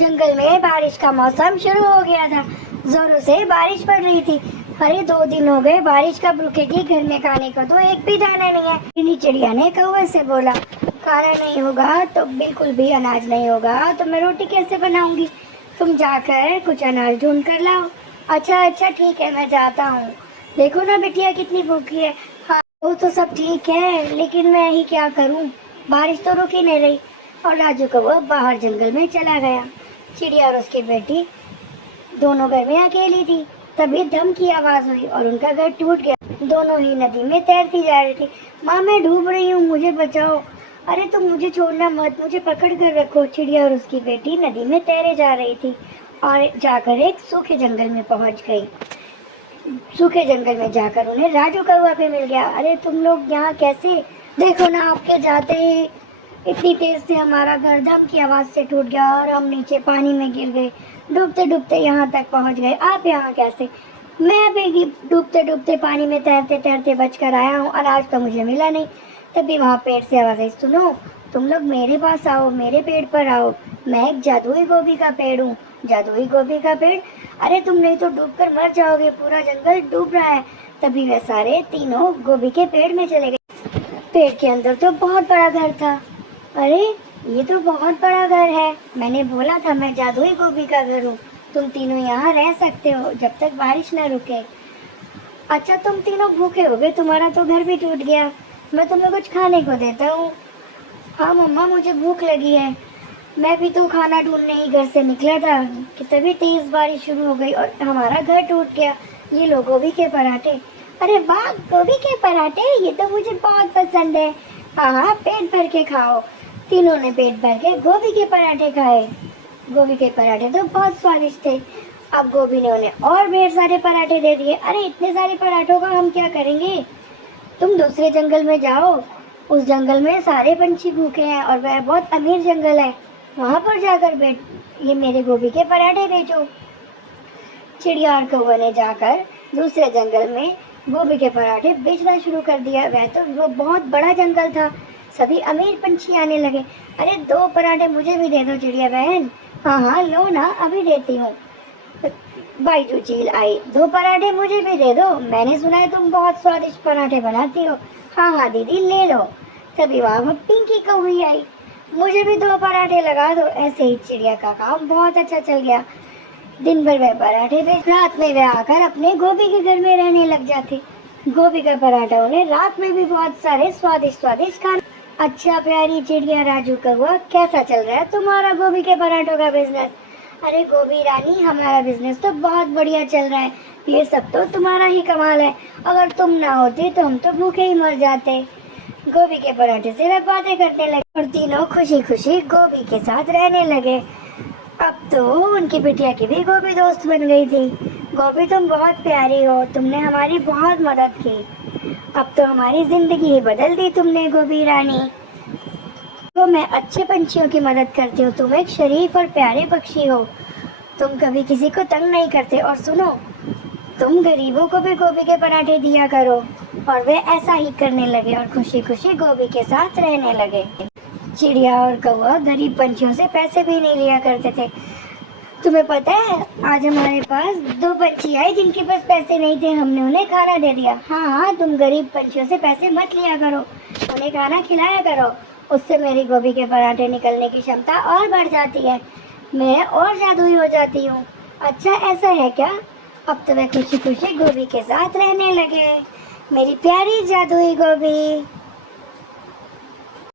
जंगल में बारिश का मौसम शुरू हो गया था। जोरों से बारिश पड़ रही थी। अरे 2 दिन हो गए, बारिश कब रुकेगी? घर में खाने को तो एक भी दाना नहीं है। नीली चिड़िया ने कौवे से बोला, खाना नहीं होगा तो बिल्कुल भी अनाज नहीं होगा तो मैं रोटी कैसे बनाऊंगी? तुम जाकर कुछ अनाज ढूंढ कर लाओ। अच्छा अच्छा ठीक है, मैं जाता हूँ। देखो ना बिटिया कितनी भूखी है। हाँ वो तो सब ठीक है, लेकिन मैं ही क्या करूँ, बारिश तो रुक ही नहीं रही। और राजू कौवा बाहर जंगल में चला गया। चिड़िया और उसकी बेटी दोनों घर में अकेली थी। तभी धम की आवाज हुई और उनका घर टूट गया। दोनों ही नदी में तैरती जा रही थी। माँ मैं डूब रही हूँ, मुझे बचाओ। अरे तुम मुझे छोड़ना मत, मुझे पकड़ कर रखो। चिड़िया और उसकी बेटी नदी में तैरे जा रही थी और जाकर एक सूखे जंगल में पहुंच गई। सूखे जंगल में जाकर उन्हें राजू कौवा पे मिल गया। अरे तुम लोग यहाँ कैसे? देखो ना, आपके जाते ही इतनी तेज से हमारा घर धम की आवाज से टूट गया और हम नीचे पानी में गिर गए। डूबते डूबते यहाँ तक पहुँच गए। आप यहाँ कैसे? मैं भी डूबते डूबते पानी में तैरते तैरते बचकर आया हूँ और आज तो मुझे मिला नहीं। तभी वहाँ पेड़ से आवाज आई, सुनो तुम लोग मेरे पास आओ, मेरे पेड़ पर आओ। मैं एक जादुई गोभी का पेड़ हूँ। जादुई गोभी का पेड़? अरे तुम नहीं तो डूबकर मर जाओगे, पूरा जंगल डूब रहा है। तभी वे सारे तीनों गोभी के पेड़ में चले गए। पेड़ के अंदर तो बहुत बड़ा घर था। अरे ये तो बहुत बड़ा घर है। मैंने बोला था मैं जादुई गोभी का घर हूँ। तुम तीनों यहाँ रह सकते हो जब तक बारिश न रुके। अच्छा तुम तीनों भूखे हो गए, तुम्हारा तो घर भी टूट गया। मैं तुम्हें कुछ खाने को देता हूँ। हाँ मम्मा मुझे भूख लगी है। मैं भी तो खाना ढूंढने ही घर से निकला था कि तभी तेज बारिश शुरू हो गई और हमारा घर टूट गया। ये लो गोभी के पराठे। अरे वाह, गोभी के पराठे, ये तो मुझे बहुत पसंद है। हाँ हाँ पेट भर के खाओ। तीनों ने पेट भर के गोभी के पराठे खाए। गोभी के पराठे तो बहुत स्वादिष्ट थे। अब गोभी ने उन्हें और ढेर सारे पराठे दे दिए। अरे इतने सारे पराठों का हम क्या करेंगे? तुम दूसरे जंगल में जाओ, उस जंगल में सारे पंछी भूखे हैं और वह बहुत अमीर जंगल है। वहाँ पर जाकर ये मेरे गोभी के पराठे बेचो। चिड़िया और कौवा ने जाकर दूसरे जंगल में गोभी के पराठे बेचना शुरू कर दिया। वह तो वो बहुत बड़ा जंगल था। सभी अमीर पंछी आने लगे। अरे 2 पराठे मुझे भी दे दो चिड़िया बहन। हाँ हाँ लो ना, अभी देती हूँ। बाईजू चील आई, 2 पराठे मुझे भी दे दो। मैंने सुना है तुम बहुत स्वादिष्ट पराठे बनाती हो। हाँ हाँ दीदी ले लो। तभी वहाँ पिंकी कौवी आई, मुझे भी 2 पराठे लगा दो। ऐसे ही चिड़िया का काम बहुत अच्छा चल गया। दिन भर वह पराठे बेच, रात में वह आकर अपने गोभी के घर में रहने लग जाते। गोभी का पराठा उन्हें रात में भी बहुत सारे स्वादिष्ट स्वादिष्ट खाना। अच्छा प्यारी चिड़िया राजू कौवा, कैसा चल रहा है तुम्हारा गोभी के पराठों का बिजनेस? अरे गोभी रानी, हमारा बिजनेस तो बहुत बढ़िया चल रहा है। ये सब तो तुम्हारा ही कमाल है। अगर तुम ना होते तो हम तो भूखे ही मर जाते। गोभी के पराठे से वे बातें करने लगे और तीनों खुशी खुशी गोभी के साथ रहने लगे। अब तो उनकी बिटिया की भी गोभी दोस्त बन गई थी। गोभी तुम बहुत प्यारी हो, तुमने हमारी बहुत मदद की। अब तो हमारी जिंदगी ही बदल दी तुमने गोभी रानी। तो मैं अच्छे पंछियों की मदद करती हूँ। तुम एक शरीफ और प्यारे पक्षी हो। तुम कभी किसी को तंग नहीं करते। और सुनो, तुम गरीबों को भी गोभी के पराठे दिया करो। और वे ऐसा ही करने लगे और खुशी खुशी गोभी के साथ रहने लगे। चिड़िया और कौवा गरीब पंछियों से पैसे भी नहीं लिया करते थे। तुम्हें पता है, आज हमारे पास 2 पंछी आए जिनके पास पैसे नहीं थे। हमने उन्हें खाना दे दिया। हाँ हाँ तुम गरीब पंछियों से पैसे मत लिया करो, उन्हें खाना खिलाया करो। उससे मेरी गोभी के पराठे निकलने की क्षमता और बढ़ जाती है। मैं और जादुई हो जाती हूँ। अच्छा ऐसा है क्या? अब तो वे खुशी खुशी गोभी के साथ रहने लगे। मेरी प्यारी जादुई गोभी।